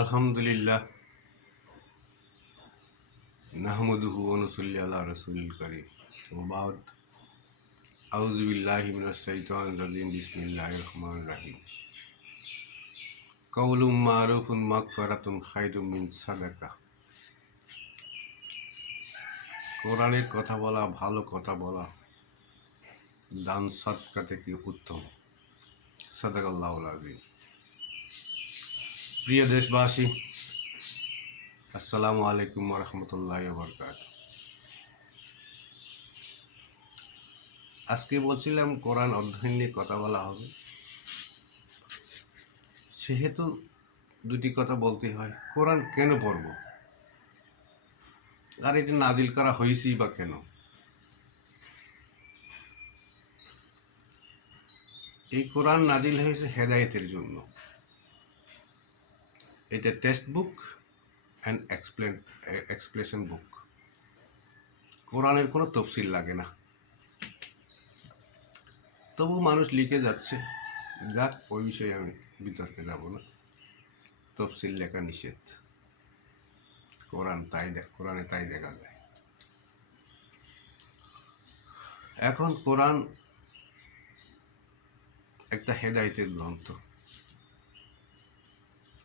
আলহামদুলিল্লাহ নাহমাদুহু ওয়া নুসাল্লি আলা রাসূলিল কারীম ওয়া বা'দ আউযু বিল্লাহি মিনাশ শাইতানির রাজীম বিসমিল্লাহির রহমানির রহিম কাওলুম মা'রুফুন মাগফিরাতুন খায়রুম মিন সাদাকা। কোরআনের কথা বলা, ভালো কথা বলা দান সদকা থেকে উত্তম। সাদাকাল্লাহুল আযীম। প্রিয় দেশবাসী, আসসালামু আলাইকুম ওয়া রাহমাতুল্লাহি ওয়া বারাকাতুহু। আজকে বলছিলাম কোরআন অধ্যয়ন নিয়ে কথা বলা হবে, সেহেতু দুটি কথা বলতে হয়। কোরআন কেন পড়ব, আর এটি নাজিল করা হয়েছেই বা কেন? এই কোরআন নাজিল হয়েছে হেদায়েতের জন্য। এটা টেক্সট বুক অ্যান্ড এক্সপ্লেনেশন বুক। কোরআনের কোনো তফসিল লাগে না, তবু মানুষ লিখে যাচ্ছে। যাক, ওই বিষয়ে আমি বিতর্কে যাব না। তফসিল লেখা নিষেধ, কোরআনে তাই দেখা যায়। এখন কোরআন একটা হেদায়েতের গ্রন্থ,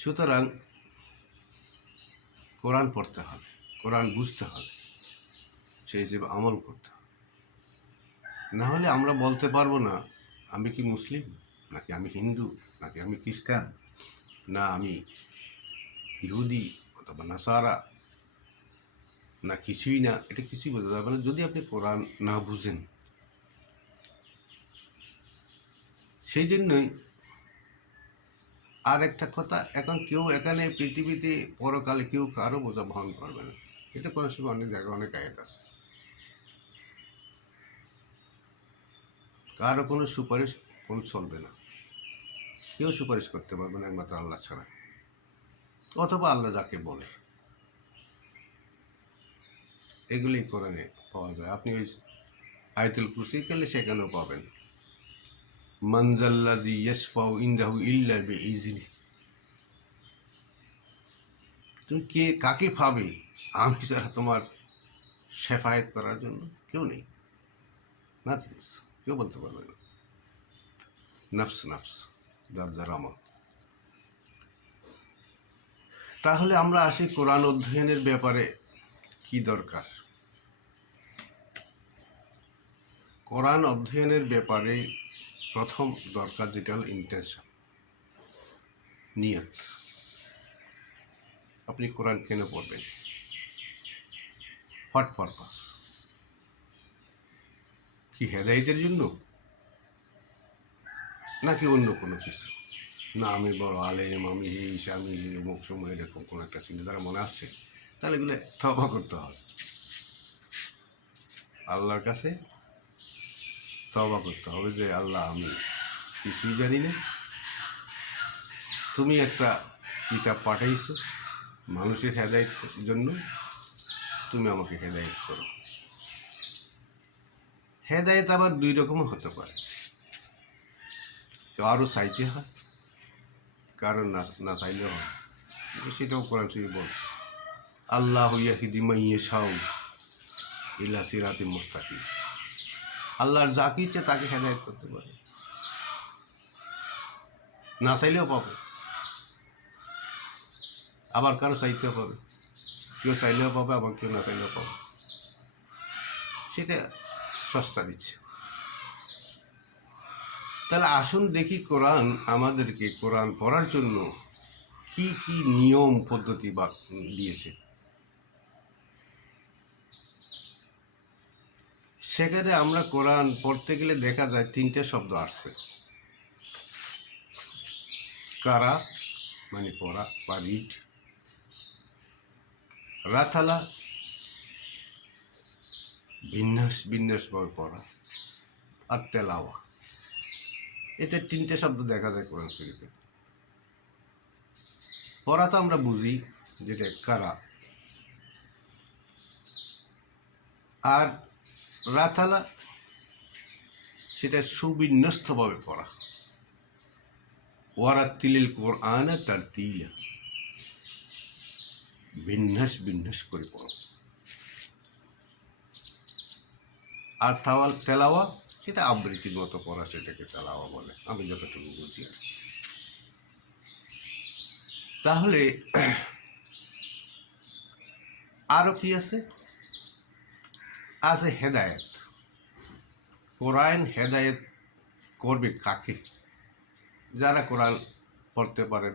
সুতরাং কোরআন পড়তে হবে, কোরআন বুঝতে হবে, সেই হিসেবে আমল করতে হবে। না হলে আমরা বলতে পারবো না আমি কি মুসলিম, নাকি আমি হিন্দু, নাকি আমি খ্রিস্টান, না আমি ইহুদি অথবা নাসারা, না কিছুই না। এটা কিছুই বোঝা যাবে না যদি আপনি কোরআন না বুঝেন। সেই জন্যই আর একটা কথা, এখন কেউ এখানে পৃথিবীতে পরকালে কেউ কারো বোঝা বহন করবে না। এটা কোনো সময় অনেক জায়গায় অনেক আয়াত আছে। কারো কোনো সুপারিশ চলবে না, কেউ সুপারিশ করতে পারবে না একমাত্র আল্লাহ ছাড়া, অথবা আল্লাহ যাকে বলে। এগুলি কোরআনে পাওয়া যায়। আপনি ওই আয়াতুল কুরসি খেলে সেখানেও পাবেন, মানজাল্লাযী ইয়াশফাউ ইনদাহু ইল্লা বিইজনিহি। তুমি কাকে পাবে আমি ছাড়া তোমার শেফায়েত করার জন্য? কেউ নেই, নাথিং, কেউ বলতে পারবে না। নফস নফস, যার যার আমল। তাহলে আমরা আসি কোরআন অধ্যয়নের ব্যাপারে কি দরকার। কোরআন অধ্যয়নের ব্যাপারে প্রথম দরকার যেটা হল ইন্টেনশন, নিয়ত। আপনি কোরআন কেন পড়বেন, হোয়াট পারপাস? কি হেদায়েতের জন্য, নাকি অন্য কোনো কিছু? না আমি বড় আলেম, আমি আমি অমুক সময়, এরকম কোনো একটা চিন্তাধারা মনে আছে, তাহলে এগুলো তওবা করতে হবে, আল্লাহর কাছে তওবা করতে হবে যে আল্লাহ, আমি কিছুই জানি না, তুমি একটা কিতাব পাঠাইছো মানুষের হেদায়েতের জন্য, তুমি আমাকে হেদায়েত করো। হেদায়েত আবার দুই রকমও হতে পারে, কারো চাইতে হয়, কারো না চাইলেও হয়। সেটাও কোরআন শরীফ বলছে, আল্লাহু ইয়াহদি মান ইয়াশাউ ইলা সিরাতিন মুস্তাকিম। আল্লাহর যাকে ইচ্ছে তাকে হেদায়েত করতে পারে, না চাইলেও পাবে, আবার কারো চাইতেও পাবে। কেউ চাইলেও পাবে, আবার কেউ না চাইলেও পাবে। সেটা সস্তা দিচ্ছে। তাহলে আসুন দেখি কোরআন আমাদেরকে কোরআন পড়ার জন্য কি কি নিয়ম পদ্ধতি দিয়েছে। সেখানে আমরা কোরআন পড়তে গেলে দেখা যায় তিনটে শব্দ আসছে। কারা মানে পড়া বা রিড, রাথালা বিন্যাসভাবে পড়া, আর তেলাওয়া। এতে তিনটে শব্দ দেখা যায় কোরআন শরীফে। পড়া তো আমরা বুঝি, যেটা কারা, আর রাথালা সেটা সুবিন্যস্তভাবে পড়া। ওয়ারাত্তিলিল কোরআন তারতিলা, বিন্যাস বিন্যাস করে পড়ো। আর তেলাওয়া সেটা আবৃত্তির মতো পড়া, সেটাকে তেলাওয়া বলে, আমি যতটুকু বুঝি আর কি। তাহলে আরও কি আছে? আছে হেদায়েত। কোরআন হেদায়েত করবে কাকে? যারা কোরআন পড়তে পারেন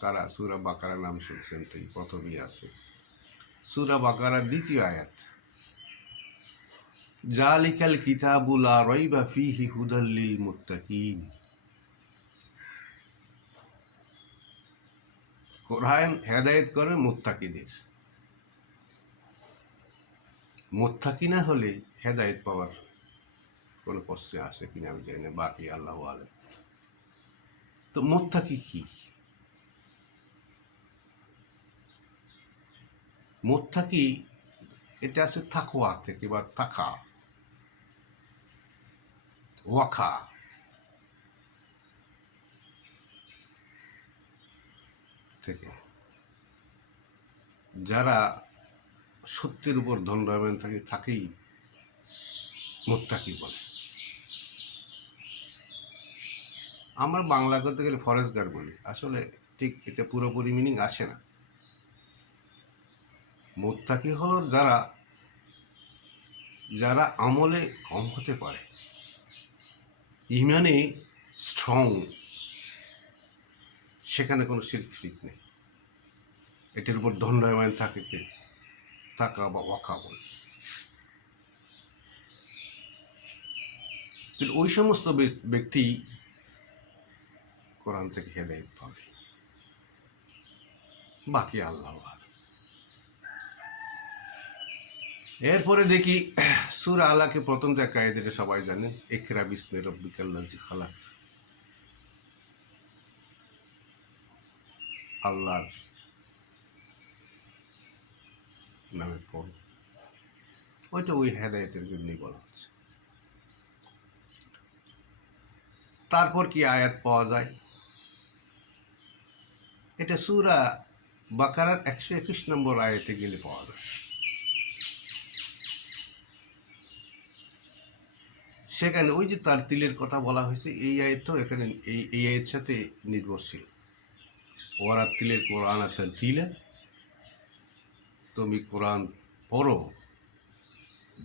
তারা সূরা বাকারা নাম শুনছেন, তো প্রথমেই আছে সূরা বাকারার 2য় আয়াত, জালিকাল কিতাবু লা রাইবা ফীহি হুদাল লিল মুত্তাকিন। কোরআন হেদায়েত করে মুত্তাকিদের। মুত্তাকি না হলে হেদায়েত পাওয়ার কোনো প্রশ্ন আসে কিনা আমি জানি না, বাকি আল্লাহু আলেম। তো মুত্তাকি কি? মুত্তাকি এটা আছে তাকওয়া থেকে বা তাকা, ওয়াকা থেকে, যারা সত্যের উপর দণ্ডায়মান থাকে তাকেই মুত্তাকি বলে। আমরা বাংলা করতে গেলে ফরেস্টগার বলি, আসলে ঠিক এটা পুরোপুরি মিনিং আসে না। মুত্তাকি হলো যারা যারা আমলে কম হতে পারে, ইমানে স্ট্রং, সেখানে কোনো শিরক ফিরিক নেই, এটির উপর দণ্ডায়মান থাকে কে তাকা বা ওয়াকা বলে। ওই সমস্ত ব্যক্তি কোরআন থেকে হেদায়েত পাবে, বাকি আল্লাহ। এরপরে দেখি সূরা আলাকে প্রথম যে আয়াত, এটা সবাই জানেন, ইকরা বিসমি রাব্বিকাল্লাযী খালাক, আল্লাহর নামে পড়ো। ওইটা ওই হেদায়েতের জন্যই বলা হচ্ছে। তারপর কি আয়াত পাওয়া যায়? এটা সূরা বাকারার 121 নম্বর আয়াতে গেলে পাওয়া যায়। সেখানে ওই যে তার তিলের কথা বলা হয়েছে, এই আয়াতটাও এখানে এই আয়াতের সাথে নির্ভরশীল। ওরা তিলের কোরআন আর তার তিলে, তুমি কোরআন পড়ো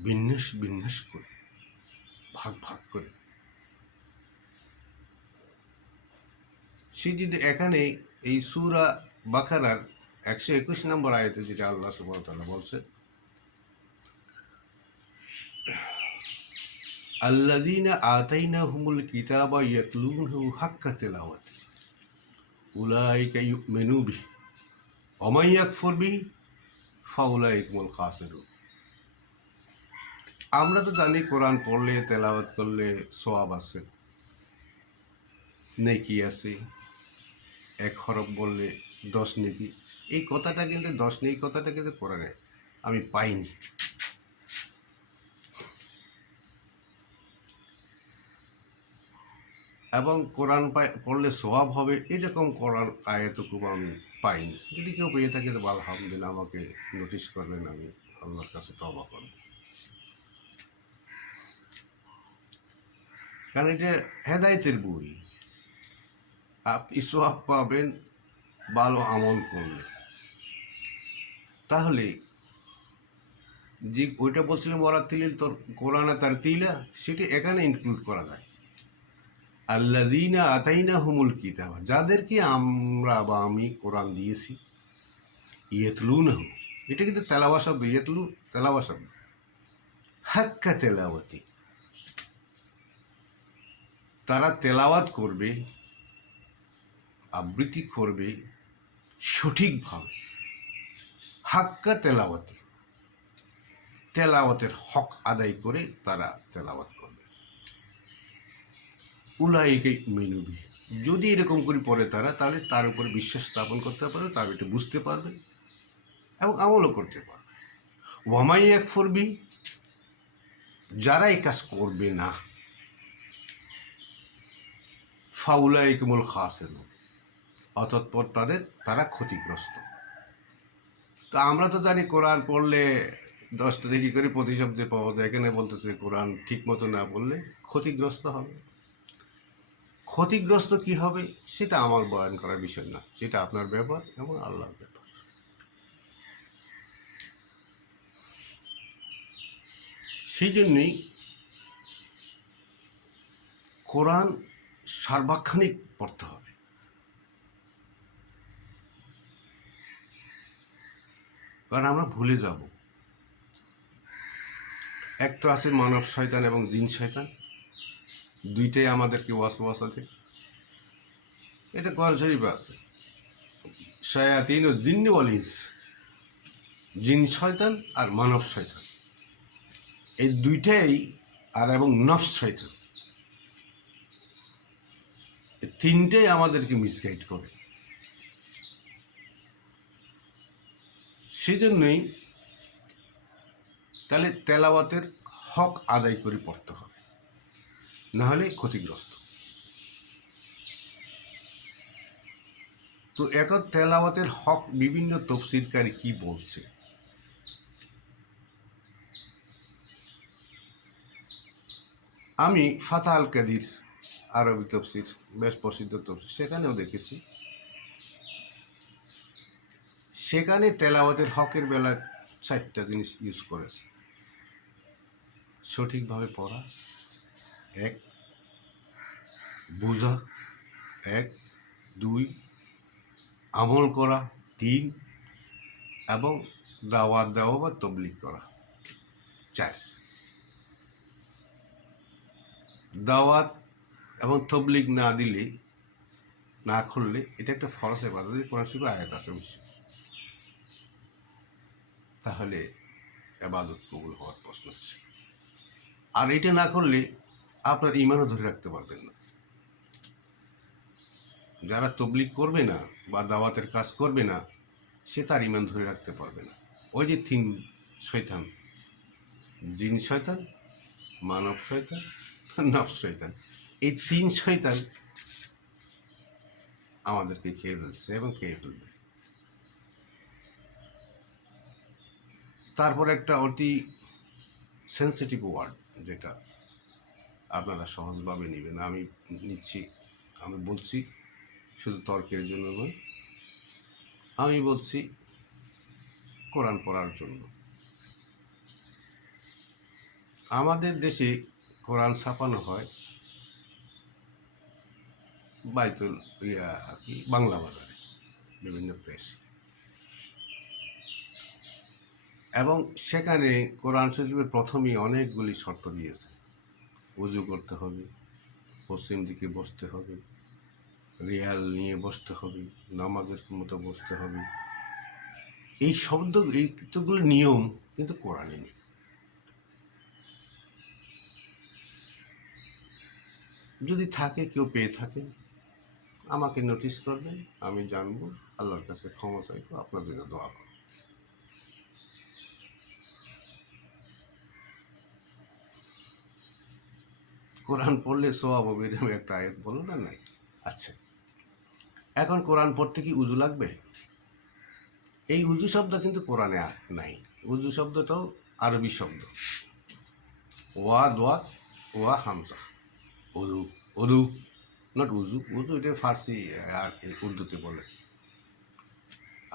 বিন্যাস বিন্যাস করে, ভাগ ভাগ করে। সেটি এখানে এই সূরা বাকারার 121 নম্বর আয়াতে যেটা আল্লাহ সুবহানাহু ওয়া তাআলা বলছে, আল্লাযীনা আতাইনাহুমুল কিতাবা ইয়াতলুনাহু হাক্কা তিলাওয়াতি উলাইকা ইউমিনু বিহি ওয়া মান ইয়াকফুর বিহি ফাউলাইকা হুমুল খাসিরুন। আমরা তো জানি কোরআন পড়লে তেলাওয়াত করলে সওয়াব আছে, নেকি আছে, 1 হরফ বললে 10 নেকি। এই কথাটা কিন্তু 10 নেকি কথাটা কিন্তু কোরআনে আমি পাইনি। এবং কোরআন পড়লে সওয়াব হবে এরকম কোরআন আয়াতটুকু আমি পাইনি। যদি কেউ পেয়ে থাকে তো আলহামদুলিল্লাহ, আমাকে নোটিশ করবেন, আমি আল্লাহর কাছে তওবা করব। কারণ এটা হেদায়েতের বই, আপনি সওয়াব পাবেন ভালো আমল করলে। তাহলে যে ওইটা বলছিলাম ওরা তিলিল তোর কোরআন তার তিলা, সেটি এখানে ইনক্লুড করা যায়। আল্লাযীনা আতাইনাহুমুল কিতাব, যাদেরকে আমরা বা আমি কোরআন দিয়েছি, ইয়াতলুনাহু, এটা কিন্তু তেলাওয়া শব্দ, ইয়াতলু তেলাওয়া শব্দ, হাক্কা তেলাওয়াতি, তারা তেলাওয়াত করবে, আবৃত্তি করবে সঠিকভাবে, হাক্কা তেলাওয়াতি, তেলাওয়াতের হক আদায় করে তারা তেলাওয়াত করবে। উলাইকা ইউমিনু বিহি, যদি এরকম করে পড়ে তারা, তাহলে তার উপরে বিশ্বাস স্থাপন করতে পারবে, তার এটা বুঝতে পারবে এবং আমলও করতে পারবে। ওয়া মান ইয়াকফুর বিহি, যারা এই কাজ করবে না, ফাউলাইকা হুমুল খাসিরুন, অতঃপর তারা ক্ষতিগ্রস্ত। তো আমরা তো জানি কোরআন পড়লে 10টা দেখি করে প্রতিশব্দে পাওয়া যায়। এখানে বলতেছে কোরআন ঠিক মতো না পড়লে ক্ষতিগ্রস্ত হবে। ক্ষতিগ্রস্ত কি হবে সেটা আমার বয়ান করার বিষয় না, সেটা আপনার ব্যাপার এবং আল্লাহর ব্যাপার। সেই জন্যই কোরআন সার্বক্ষণিক পড়তে হবে। কারণ আমরা ভুলে যাব। এক তো আছে মানব শয়তান এবং জিন শয়তান, দুইটাই আমাদেরকে ওয়াসওয়াসা দেয়। এটা কোরআন শরীফে আছে, শায়াতিন ও জিন্নি ওয়াল ইনস, জিন শয়তান আর মানব শয়তান, এই দুইটাই, আর এবং নফস শয়তান, এই তিনটেই আমাদেরকে মিসগাইড করে। সেজন্যই তাহলে তেলাওয়াতের হক আদায় করে পড়তে হবে, নাহলে ক্ষতিগ্রস্ত। তো এখন তেলাওয়াতের হক বিভিন্ন তফসিরকারী কি বলছে। আমি ফাতা আল কাদির আরবি তফসির, বেশ প্রসিদ্ধ তফসির, সেখানেও দেখেছি, সেখানে তেলাওয়াতের হকের বেলায় 4টা জিনিস ইউজ করেছে। সঠিকভাবে পড়া 1, বোঝা 1, 2, আমল করা 3, এবং দাওয়াত দেওয়া বা তবলিগ করা 4। দাওয়াত এবং তবলিগ না দিলে, না করলে, এটা একটা ফরজ ইবাদত, কোরআন শরীফে আয়াত আছে অবশ্যই, তাহলে ইবাদত কবুল হওয়ার প্রশ্ন আছে। আর এটা না করলে আপনার ঈমানও ধরে রাখতে পারবেন না। যারা তবলিগ করবে না বা দাওয়াতের কাজ করবে না, সে তার ঈমান ধরে রাখতে পারবে না। ওই যে 3 শয়তান, জিন শয়তান, মানব শয়তান, নফস শয়তান, এই 3 শয়তান আমাদেরকে খেয়ে ফেলছে এবং খেয়ে ফেলবে। তারপর একটা অতি সেন্সিটিভ ওয়ার্ড, যেটা আপনারা সহজভাবে নেবেন, আমি নিচ্ছি, আমি বলছি শুধু তর্কের জন্য নয়, আমি বলছি কোরআন পড়ার জন্য। আমাদের দেশে কোরআন ছাপানো হয় বাইতুল বাংলা বাজারে, বিভিন্ন প্রেস, এবং সেখানে কোরআন শরীফের প্রথমেই অনেকগুলি শর্ত দিয়েছে। উজু করতে হবে, পশ্চিম দিকে বসতে হবে, রিয়াল নিয়ে বসতে হবে, নামাজের মতো বসতে হবে। এই এইগুলো নিয়ম কিন্তু কোরআনে নেই। যদি থাকে, কেউ পেয়ে থাকেন, আমাকে নোটিশ করবেন, আমি জানবো, আল্লাহর কাছে ক্ষমা চাইবো, আপনার জন্য দোয়া করব। কোরআন পড়লে সওয়াব হবে, এরকম একটা আয়াত বলো না, নাই? আচ্ছা, এখন কোরআন পড়তে কি উজু লাগবে? এই উজু শব্দ কিন্তু কোরআনে নাই। উজু শব্দটাও আরবি শব্দ, ওয়া দোয়া ওয়া হামজা, উদু, উদু, নট উজু। উজু এটা ফার্সি আর উর্দুতে বলে,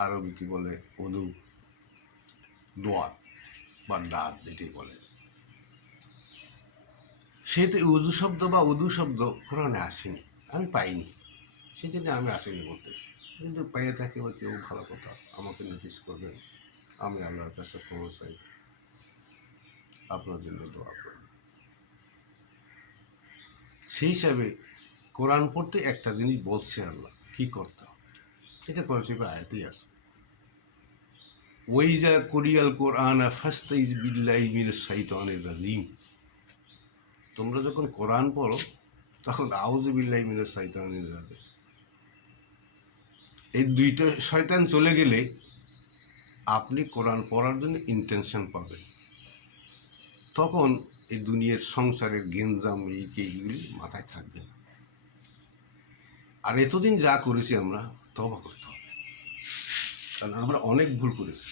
আরবিতে বলে উদু, দোয়া বা দাঁত যেটি বলে। সেটা উজু শব্দ বা উদু শব্দ কোরআনে আসেনি, আমি পাইনি, সেই জন্য আমি আসেনি বলতেছি। কিন্তু পেয়ে থাকে বা কেউ, ভালো কথা, আমাকে নোটিশ করবেন, আমি আল্লাহর কাছে ক্ষমা চাই, আপনার জন্য দোয়া করব। সেই হিসাবে কোরআন পড়তে একটা জিনিস বলছে আল্লাহ কি করতে হবে, এটা কোরআন শরীফে আয়াতেই আছে, ওয়াইজা কুরিয়াল কোরআন ফাস্তাইজ বিল্লাহি মিনাশ শাইতানির রাজিম। তোমরা যখন কোরআন পড়ো তখন আউযু বিল্লাহি মিনাশ শাইতানির রাজিম, এই 2টা শয়তান চলে গেলে আপনি কোরআন পড়ার জন্য ইন্টেনশন পাবেন। তখন এই দুনিয়ার সংসারের গেঞ্জাম এইগুলি মাথায় থাকবে না। আর এতদিন যা করেছি আমরা তওবা করতে হবে, কারণ আমরা অনেক ভুল করেছি।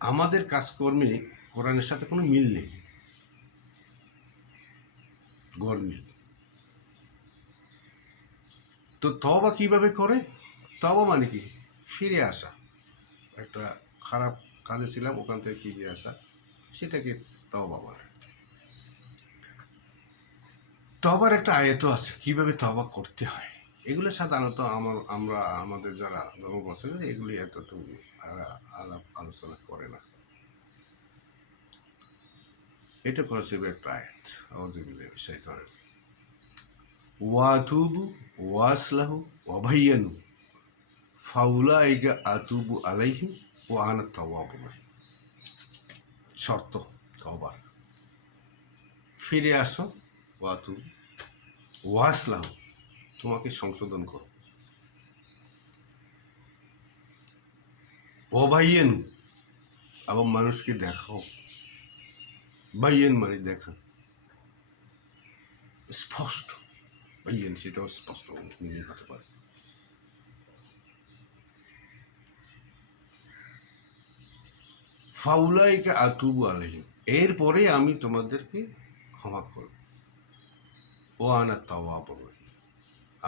আমাদের কাজকর্মে কোরআনের সাথে কোনো মিল নেই, গরমিল। তো তওবা কিভাবে করে? তওবা মানে কি? ফিরে আসা। একটা খারাপ কাজে ছিলাম, ওখান থেকে ফিরে আসা, সেটাকে তওবা বলে। তওবার একটা আয়াতও আছে, কিভাবে তওবা করতে হয়। এগুলো সাধারণত আমরা আমাদের যারা ধর্মগ্রস্ত এগুলি এতটুকু আলাপ আলোচনা করে না। এটা করেছে একটা আয়াত, আউযুবিল্লাহি মিনাশ শাইতানির রাজিম। ওয়াতুবু ওয়াসলাহু ওয়াবাইয়ানু ফাউলাইকা আতুবু আলাইহিম ওয়া আনা তাওয়াবুর রাহিম। শর্ত তওবার, ফিরে আসো, ওয়াতুবু ওয়াসলাহু, তোমাকে সংশোধন করো, ওবাইয়ান, এবং মানুষকে দেখাও। বাইয়ান মানে দেখা, স্পষ্ট। বাইয়ান সেটাও স্পষ্ট মিনিং হতে পারে। ফাউলাইকা আতুবু আলাইহিম, এরপরে আমি তোমাদেরকে ক্ষমা করব। ও আনা তাওয়াবুর রাহিম,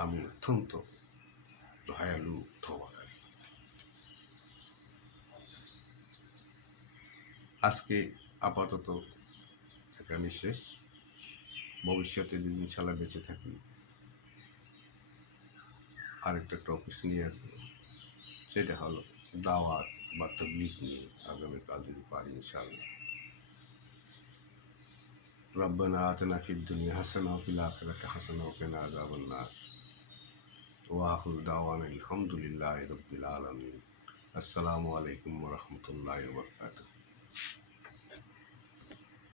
আমি অত্যন্ত দয়ালু তওবাকারী। আজকে আপাতত এখানে শেষ। ভবিষ্যতে যদি ইনশাল্লাহ বেঁচে থাকি আরেকটা টপিক নিয়ে আসবো, সেটা হলো দাওয়াত বা তাবলীগ নিয়ে আগামীকাল যদি পারি ইনশাল্লাহ। রব্বানা আতিনা ফিদ দুনিয়া হাসানাহ ওয়া ফিল আখিরাতি হাসানাহ ওয়া কিনা আযাবান নার। ওয়া আখিরু দাওয়ানা আলহামদুলিল্লাহি রাব্বিল আলামিন। আসসালামু আলাইকুম ওয়া রাহমাতুল্লাহি ওয়া বারাকাতুহু।